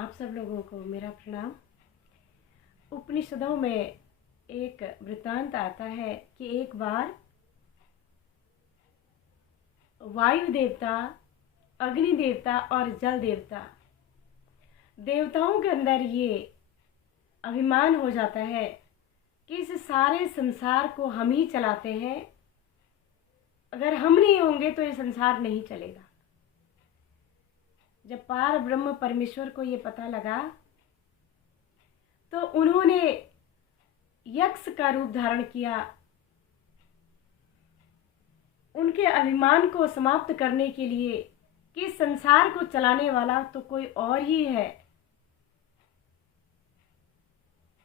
आप सब लोगों को मेरा प्रणाम। उपनिषदों में एक वृत्तांत आता है कि एक बार वायु देवता, अग्नि देवता और जल देवता, देवताओं के अंदर ये अभिमान हो जाता है कि इस सारे संसार को हम ही चलाते हैं, अगर हम नहीं होंगे तो ये संसार नहीं चलेगा। जब पार ब्रह्म परमेश्वर को ये पता लगा तो उन्होंने यक्ष का रूप धारण किया। उनके अभिमान को समाप्त करने के लिए कि संसार को चलाने वाला तो कोई और ही है।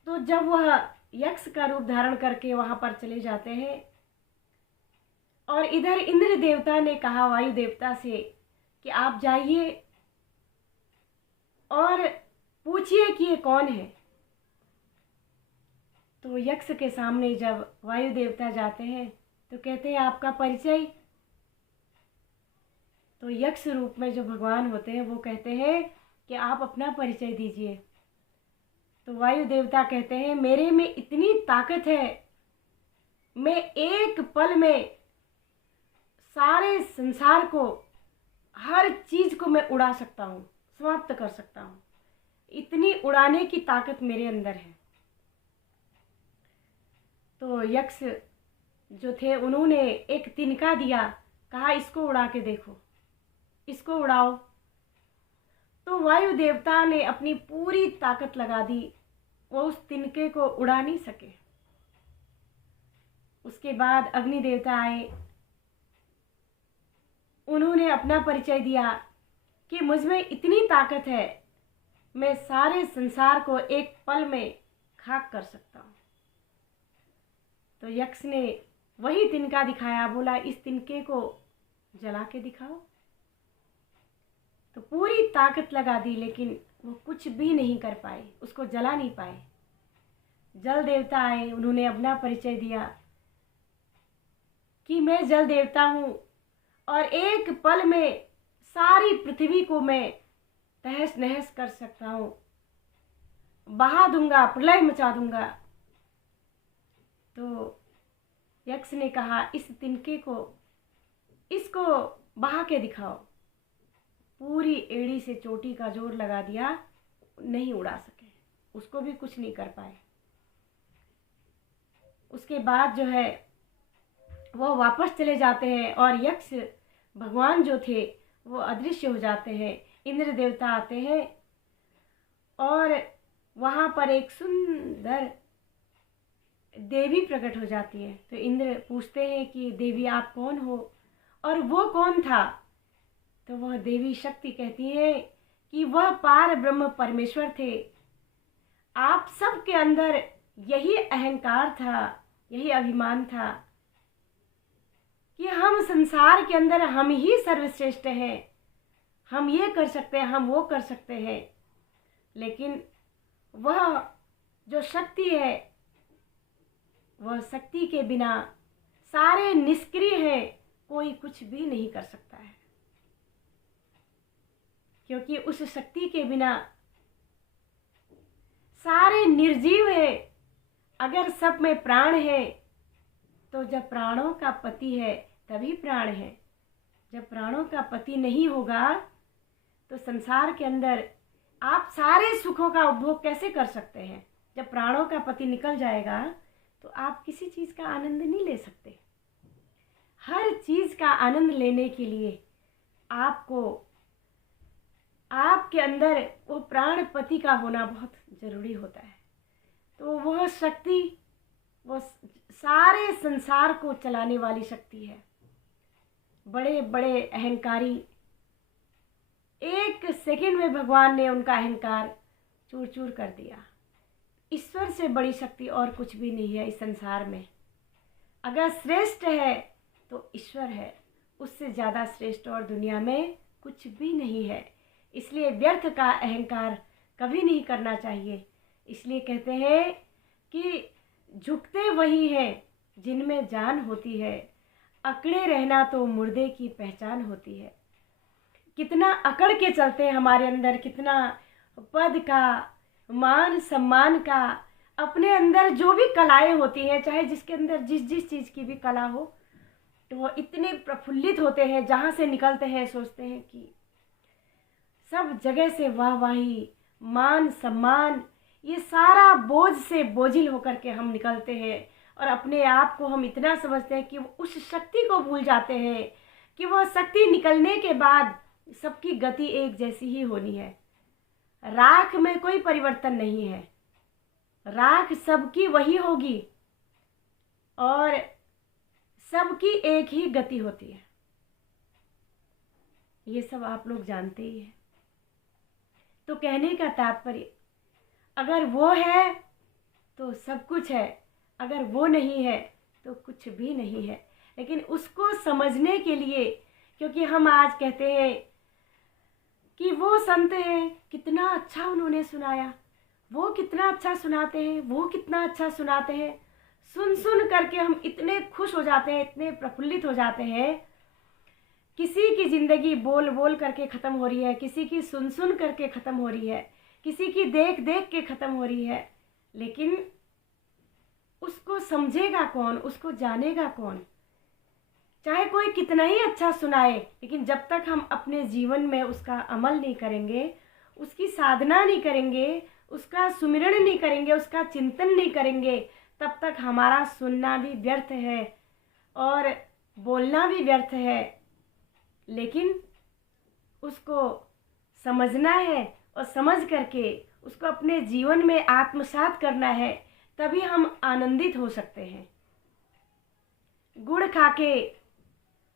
तो जब वह यक्ष का रूप धारण करके वहां पर चले जाते हैं और इधर इंद्र देवता ने कहा वायु देवता से कि आप जाइए और पूछिए कि ये कौन है। तो यक्ष के सामने जब वायु देवता जाते हैं तो कहते हैं आपका परिचय। तो यक्ष रूप में जो भगवान होते हैं वो कहते हैं कि आप अपना परिचय दीजिए। तो वायु देवता कहते हैं मेरे में इतनी ताकत है, मैं एक पल में सारे संसार को, हर चीज को मैं उड़ा सकता हूँ, समाप्त कर सकता हूँ। इतनी उड़ाने की ताकत मेरे अंदर है। तो यक्ष जो थे उन्होंने एक तिनका दिया, कहा इसको उड़ा के देखो, इसको उड़ाओ। तो वायु देवता ने अपनी पूरी ताकत लगा दी, वो उस तिनके को उड़ा नहीं सके। उसके बाद अग्नि देवता आए, उन्होंने अपना परिचय दिया कि मुझ में इतनी ताकत है, मैं सारे संसार को एक पल में खाक कर सकता हूँ। तो यक्ष ने वही तिनका दिखाया, बोला इस तिनके को जला के दिखाओ। तो पूरी ताकत लगा दी लेकिन वो कुछ भी नहीं कर पाए, उसको जला नहीं पाए। जल देवता आए, उन्होंने अपना परिचय दिया कि मैं जल देवता हूँ और एक पल में सारी पृथ्वी को मैं तहस नहस कर सकता हूँ, बहा दूंगा, प्रलय मचा दूंगा। तो यक्ष ने कहा इस तिनके को, इसको बहा के दिखाओ। पूरी एड़ी से चोटी का जोर लगा दिया, नहीं उड़ा सके, उसको भी कुछ नहीं कर पाए। उसके बाद जो है वो वापस चले जाते हैं और यक्ष भगवान जो थे वो अदृश्य हो जाते हैं। इंद्र देवता आते हैं और वहां पर एक सुंदर देवी प्रकट हो जाती है। तो इंद्र पूछते हैं कि देवी आप कौन हो और वो कौन था। तो वह देवी शक्ति कहती है कि वह पार ब्रह्म परमेश्वर थे। आप सबके अंदर यही अहंकार था, यही अभिमान था कि हम संसार के अंदर हम ही सर्वश्रेष्ठ हैं, हम ये कर सकते हैं, हम वो कर सकते हैं। लेकिन वह जो शक्ति है, वह शक्ति के बिना सारे निष्क्रिय हैं, कोई कुछ भी नहीं कर सकता है। क्योंकि उस शक्ति के बिना सारे निर्जीव है। अगर सब में प्राण है तो जब प्राणों का पति है तभी प्राण है। जब प्राणों का पति नहीं होगा तो संसार के अंदर आप सारे सुखों का उपभोग कैसे कर सकते हैं। जब प्राणों का पति निकल जाएगा तो आप किसी चीज का आनंद नहीं ले सकते। हर चीज का आनंद लेने के लिए आपको आपके अंदर वो प्राणपति का होना बहुत जरूरी होता है। तो वह शक्ति, वो सारे संसार को चलाने वाली शक्ति है। बड़े बड़े अहंकारी, एक सेकंड में भगवान ने उनका अहंकार चूर चूर कर दिया। ईश्वर से बड़ी शक्ति और कुछ भी नहीं है इस संसार में। अगर श्रेष्ठ है तो ईश्वर है, उससे ज़्यादा श्रेष्ठ और दुनिया में कुछ भी नहीं है। इसलिए व्यर्थ का अहंकार कभी नहीं करना चाहिए। इसलिए कहते हैं कि झुकते वही हैं जिनमें जान होती है, अकड़े रहना तो मुर्दे की पहचान होती है। कितना अकड़ के चलते हैं हमारे अंदर, कितना पद का, मान सम्मान का, अपने अंदर जो भी कलाएं होती हैं, चाहे जिसके अंदर जिस जिस चीज़ की भी कला हो, तो वो इतने प्रफुल्लित होते हैं, जहाँ से निकलते हैं सोचते हैं कि सब जगह से वाहवाही, मान सम्मान, ये सारा बोझ से बोझिल होकर के हम निकलते हैं और अपने आप को हम इतना समझते हैं कि उस शक्ति को भूल जाते हैं कि वह शक्ति निकलने के बाद सबकी गति एक जैसी ही होनी है। राख में कोई परिवर्तन नहीं है, राख सबकी वही होगी और सबकी एक ही गति होती है। ये सब आप लोग जानते ही हैं। तो कहने का तात्पर्य, अगर वो है तो सब कुछ है, अगर वो नहीं है तो कुछ भी नहीं है। लेकिन उसको समझने के लिए, क्योंकि हम आज कहते हैं कि वो संत हैं, कितना अच्छा उन्होंने सुनाया, वो कितना अच्छा सुनाते हैं, वो कितना अच्छा सुनाते हैं, सुन सुन करके हम इतने खुश हो जाते हैं, इतने प्रफुल्लित हो जाते हैं। किसी की ज़िंदगी बोल बोल करके ख़त्म हो रही है, किसी की सुन सुन करके ख़त्म हो रही है, किसी की देख देख के ख़त्म हो रही है, लेकिन उसको समझेगा कौन, उसको जानेगा कौन? चाहे कोई कितना ही अच्छा सुनाए, लेकिन जब तक हम अपने जीवन में उसका अमल नहीं करेंगे, उसकी साधना नहीं करेंगे, उसका सुमिरन नहीं करेंगे, उसका चिंतन नहीं करेंगे, तब तक हमारा सुनना भी व्यर्थ है और बोलना भी व्यर्थ है। लेकिन उसको समझना है और समझ करके उसको अपने जीवन में आत्मसात करना है, तभी हम आनंदित हो सकते हैं। गुड़ खाके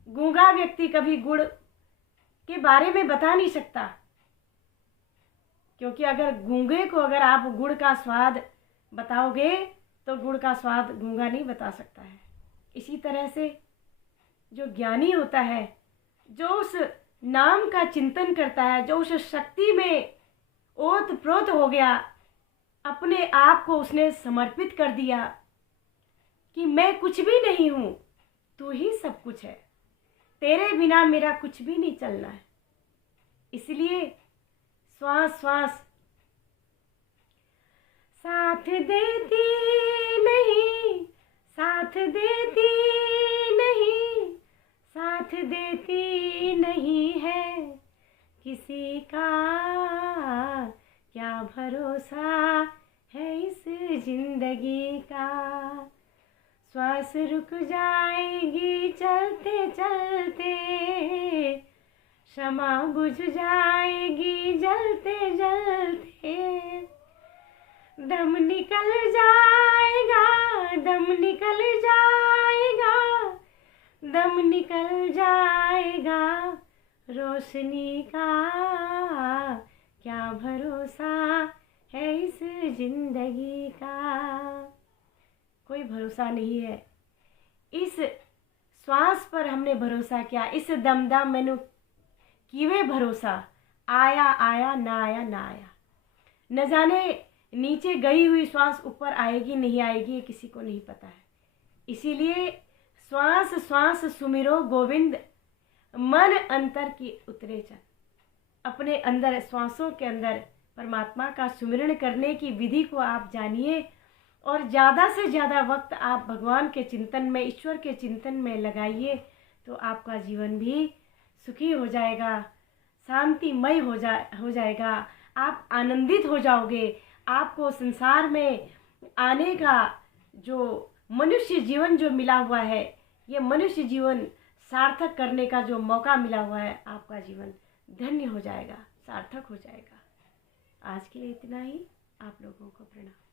गूंगा व्यक्ति कभी गुड़ के बारे में बता नहीं सकता, क्योंकि अगर गूंगे को अगर आप गुड़ का स्वाद बताओगे तो गुड़ का स्वाद गूंगा नहीं बता सकता है। इसी तरह से जो ज्ञानी होता है, जो उस नाम का चिंतन करता है, जो उस शक्ति में ओत प्रोत हो गया, अपने आप को उसने समर्पित कर दिया कि मैं कुछ भी नहीं हूँ, तू ही सब कुछ है, तेरे बिना मेरा कुछ भी नहीं चलना है। इसलिए श्वास श्वास साथ देती नहीं, साथ देती नहीं, साथ देती नहीं है, किसी का क्या भरोसा है इस जिंदगी का। श्वास रुक जाएगी चलते चलते, क्षमा बुझ जाएगी जलते जलते, दम निकल जाएगा, दम निकल जाएगा, दम निकल जाएगा, रोशनी का क्या भरोसा है इस जिंदगी का। कोई भरोसा नहीं है। इस श्वास पर हमने भरोसा किया, इस दमदम मैनू कीवे भरोसा, आया आया ना आया ना आया। न जाने नीचे गई हुई श्वास ऊपर आएगी नहीं आएगी, ये किसी को नहीं पता है। इसीलिए श्वास श्वास सुमिरो गोविंद, मन अंतर की उतरे चल। अपने अंदर, श्वासों के अंदर परमात्मा का सुमिरन करने की विधि को आप जानिए और ज़्यादा से ज़्यादा वक्त आप भगवान के चिंतन में, ईश्वर के चिंतन में लगाइए, तो आपका जीवन भी सुखी हो जाएगा, शांतिमय हो जाएगा। आप आनंदित हो जाओगे। आपको संसार में आने का जो मनुष्य जीवन जो मिला हुआ है, ये मनुष्य जीवन सार्थक करने का जो मौका मिला हुआ है, आपका जीवन धन्य हो जाएगा, सार्थक हो जाएगा। आज के लिए इतना ही। आप लोगों को प्रणाम।